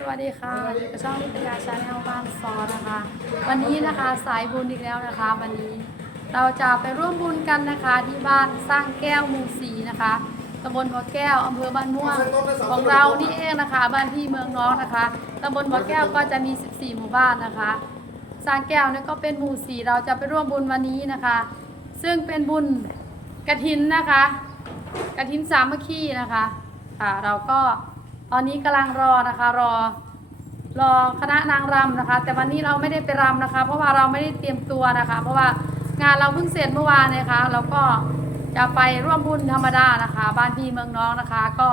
สวัสดีค่ะอยู่กับช่องนิตยาชาแนลบ้านซอนนะคะ วันนี้นะคะสายบุญอีกแล้วนะคะ วันนี้เราจะไปร่วมบุญกันนะคะที่บ้านสร้างแก้วหมูสีนะคะตำบลบ่อแก้วอำเภอบ้านม่วงของเรานี่เองนะคะ บ้านที่เมืองน้องนะคะตำบลบ่อแก้วก็จะมี 14 หมู่บ้านนะคะสร้างแก้วเนี่ยก็เป็นหมู่สีเราจะไปร่วมบุญวันนี้นะคะ ซึ่งเป็นบุญกระถินนะคะกระถินสามัคคีนะคะค่ะเราก็ ตอนนี้กำลังรอนะคะรอ รอคณะนางรำนะคะ แต่วันนี้เราไม่ได้ไปรำนะคะ เพราะว่าเราไม่ได้เตรียมตัวนะคะ เพราะว่างานเราเพิ่งเสร็จเมื่อวานนยคะเราก็จะไปร่วมบุญธรรมดานะคะ บ้านพี่เมืองน้องนะคะ ก็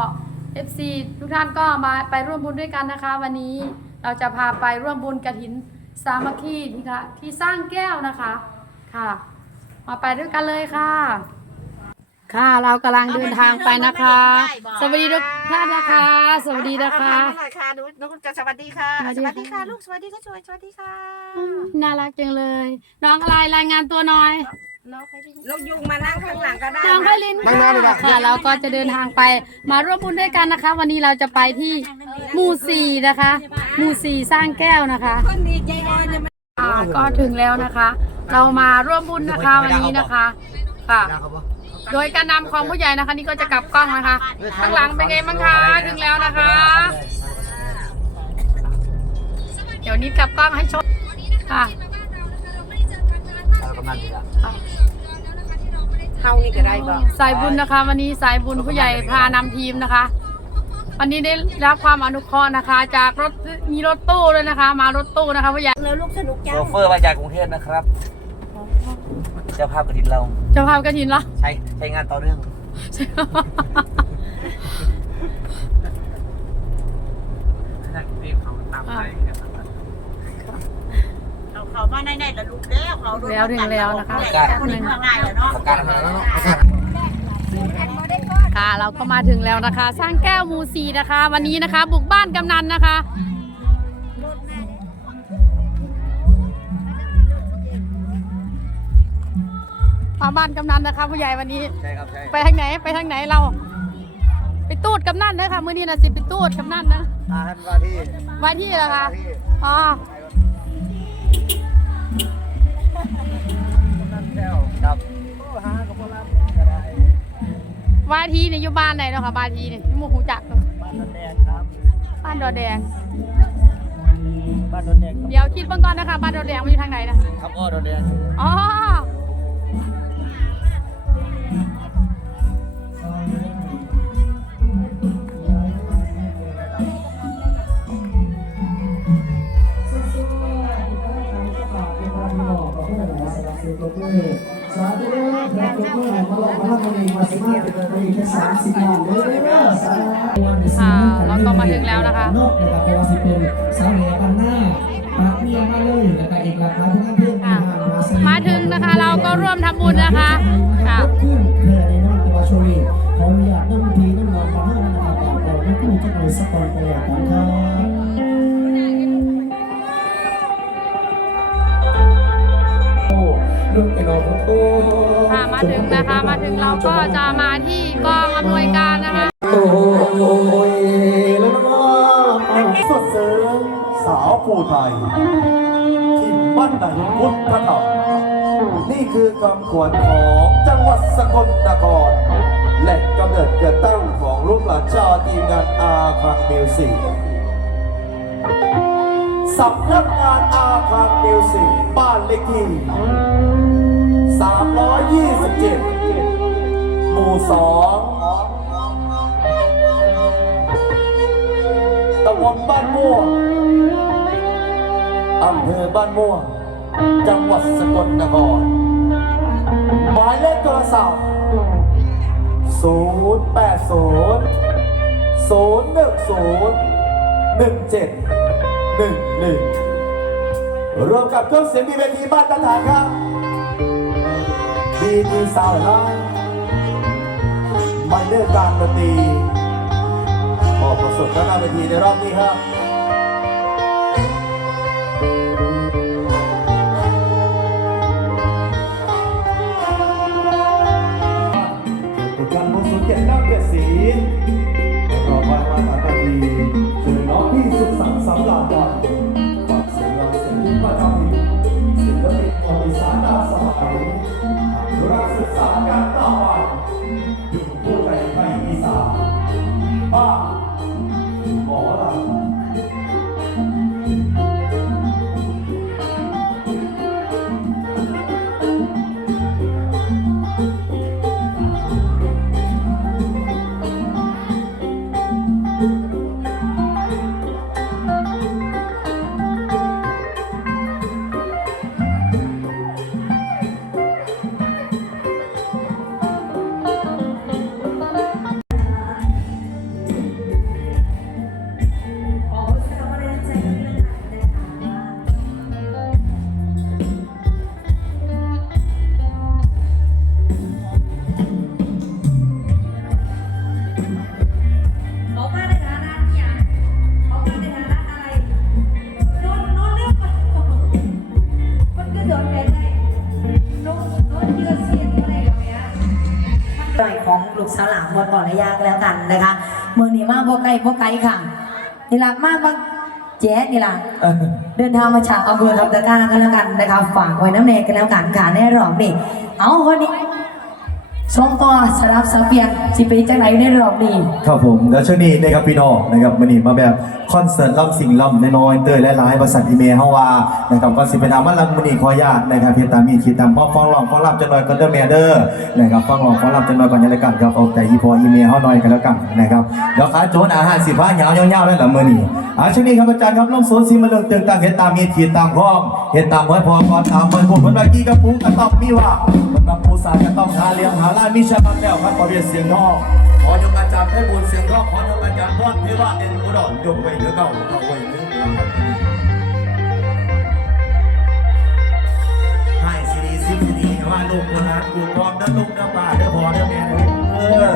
FC ทุกท่านก็มาไปร่วมบุญด้วยกันนะคะ วันนี้เราจะพาไปร่วมบุญกระถินสามัคคีที่ค่ะที่สร้างแก้วนะคะค่ะ มาไปด้วยกันเลยค่ะ ค่ะเรากำลังเดินทางไปนะคะ สวัสดีทุกท่านนะคะ สวัสดีนะคะหน่อยค่ะหนูหนูจะสวัสดีค่ะสวัสดีสค่ะวัสดีค่ะลูกสวัสดีค่ะช่วยสวัสดีค่ะอืมน่ารักจังเลย น้องอะไรรายงานตัวหน่อยน้องไพลินลูกยุงมานั่งข้างหลังก็ได้น้องไพลินค่ะค่ะ เราก็จะเดินทางไปมาร่วมบุญด้วยกันนะคะ วันนี้เราจะไปที่หมู่สี่นะคะหมู่สี่สร้างแก้วนะคะ คนดีใจร้อนจะมาอ่าก็ถึงแล้วนะคะ เรามาร่วมบุญนะคะวันนี้นะคะ ค่ะ โดยการนำของผู้ใหญ่นะคะ นี่ก็จะกลับกล้องนะคะ ข้างหลังเป็นไงบ้างคะถึงแล้วนะคะ เดี๋ยวนี้กลับกล้องให้ชมค่ะกำนันดีละเท่านี้ก็ได้บ่สายบุญนะคะ วันนี้สายบุญผู้ใหญ่พานำทีมนะคะ วันนี้ได้รับความอนุเคราะห์นะคะ จากรถมีรถตู้ด้วยนะคะ มารถตู้นะคะผู้ใหญ่แล้วลูกสนุกจัโชงเฟอร์มาจากกรุงเทพนะครับ เจ้าภาพกระถินเรา เจะพากระถินเหรอ ใช้ใช้งานต่อเนื่องเขาเขามาในในละลูกแล้วเขาแล้วถึงแล้วนะคะ คนนี้มาง่ายแล้วเนาะ ประกาศมาแล้วเนาะค่ะ เราก็มาถึงแล้วนะคะ สร้างแก้วหมูซีนะคะ วันนี้นะคะ บุกบ้านกำนันนะคะ มาบ้านกำนันนะคะผู้ใหญ่วันนี้ ใช่ครับใช่ไปทางไหนไปทางไหนเรา ไปตูดกำนันเลยค่ะมื้อนี้นะสิไปตูดกำนันนะอ่าท่านว่าที่มาที่เหรอคะอ๋อครับโอ้หากับโบราณก็ได้วาทีเนี่ยอยู่บ้านไหนเนาะค่ะบาทีเนี่ยหมู่หูจักเนาะบ้านดอนแดงครับ บ้านดอแดง บ้านดอนแดงเดี๋ยวคิดเบื้องก่อนนะคะบ้านดอแดงมันอยู่ทางไหนนะครับอ้อดอนแดง อ๋อ แขกทุกท่านมาลองมาทำมันเองมาสิมาเป็นตัวอีกแค่สามสิบล้านเด้อสาธุอ่าเราก็มาถึงแล้วนะคะนอกนะครับเพราะว่าสิเป็นสาวเหนือกันหน้าปากเมียมาเลยแล้วก็เอกลักษณ์มาเพื่อนเพื่อนอะมาถึงนะคะเราก็ร่วมทำบุญนะคะค่ะขึ้นแค่ในนอกตัวโชวีขออนุญาตน้ำพีน้ำนอนมาเพิ่มนะครับแต่เราไม่คู่จะเลยสปอนไปอย่างกั ค่ะมาถึงนะคะมาถึงเราก็จะมาที่กองอำนวยการนะคะโอ้ยแล้วก็สดเสริมสาวภูไทยทิมบ้านในพุทธธรรมนี่คือคำขวัญของจังหวัดสกลนครแหล่งกำเนิดเกิดตั้งของลูกหลานชาวทีมงานอาคังมิวสิก สำนักงานอาคังมิวสิกบ้านเลขที่ 327 หมู่สองตำบลบ้านม่วงอำเภอบ้านม่วง จังหวัดสกลนคร หมายเลขโทรศัพท์ 0 8 0 0 1 0 1 7 1 1รวมกับเครื่องเสียงมีเวทีบ้านตรฐานครับดีดีสาวไลน์หมายเลขกการดนตรีมอบประสบการณ์เวทีในรอบนี้ครับเกียรตินักเกียรติศรีต่อไปมาตาตาดีช่วยน้องพี่สุ ก่อนระยะก็แล้วกันนะคะเมืองนี้มาบ่ไกลบ่ไกลค่ะนี่ล่ะมาบางแจ๊ดนี่ล่ะเดินทางมาจากอำเภอลำตะกร้ากันแล้วกันนะคะฝากไว้น้ำแนงกันแล้วกันค่ะแน่รอบนี่เอาคนนี้ ส่งต่อสลับสับเปลี่ยนสิไปจังไหนในรอบนี้ครับผมแล้วช่วงนี้นะครับพี่น้องนะครับวันนี้มาแบบคอนเสิร์ตล่ำสิ่งล่ำน้อยๆเตยและหลายบริษัทอีเมลเฮาว่านะครับก็สิไปทำมันลังวันนี้ขอญาตนะครับเพียงตามมีขีดตามพ่อฟ้องร้องฟ้องรับจังหน่อยก็เดอร์แมเดอร์นะครับฟ้องร้องฟ้องรับจังหน่อยก่อนยังไงกันครับเอาแต่อีพออีเมลเฮาหน่อยกันแล้วกันนะครับเดี๋ยวขาโจนอาหารสิบ้ายาวยาวๆแล้วล่ะมื้อนี้อ่าช่วงนี้ครับอาจารย์ครับลงโซนซีมาเรื่องตึงต่างเห็นตามมีขีดตามพ้องเห็นตามห้พอก่อนตามเพิ่นพูดเพิ่นว่ากี้กระปูกกระต้องมีว่าเพิ่นว่าปูสาดกระต้องหาเลี้ยงหาลามีฉบับแล้วครับขอเรียนเสียงทองขอยกอาจารย์ให้บุญเสียงทองขอยกอาจารย์พอดพิว่าเอ็นอุดรยกไปเหนือเก่าเอาไว้เหนือให้สิริสิริว่าลูกคนรักกูพร้อมนะลูกนะป้าเด้อพอเด้อแม่เด้อเออ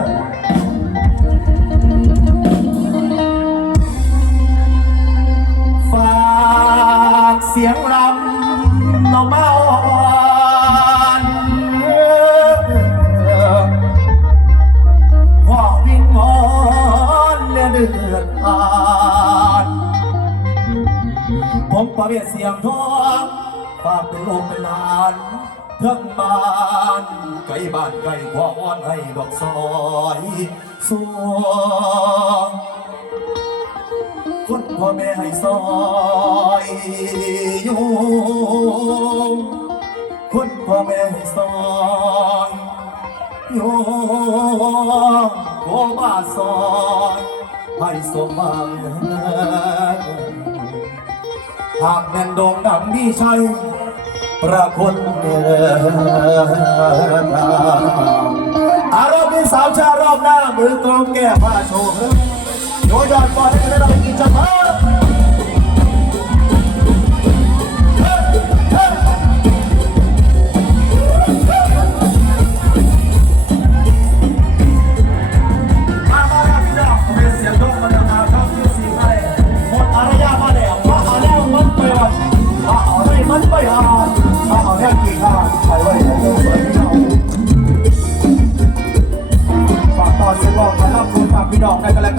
ฝากเป็นลูกเป็นหลานเทิงบ้านไกลบ้านไกลพ่ออ้อนให้ดอกซอยสวงคนพ่อแม่ให้ซอยอยู่คนพ่อแม่ให้ซอยอยู่โกบ้าซอยให้สมบังหากแม่นดงดังมีชัย ประคนเดินทางอารมณ์มีสาวชารอบหน้ามือกลองแก้ผ้าโชว์โยยอดก่อนให้ได้เรากินจะมา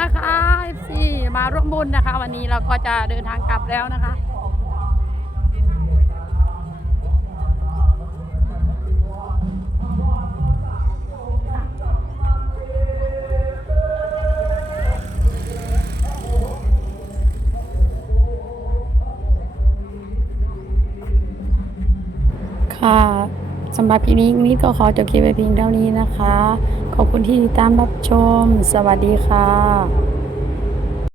นะคะ FC มาร่วมบุญนะคะ วันนี้เราก็จะเดินทางกลับแล้วนะคะค่ะำหรับคลิปนี้นี้ก็ขอจบคลิปไปเพียงเท่านี้นะคะ ขอบคุณที่ติดตามรับชม สวัสดีค่ะ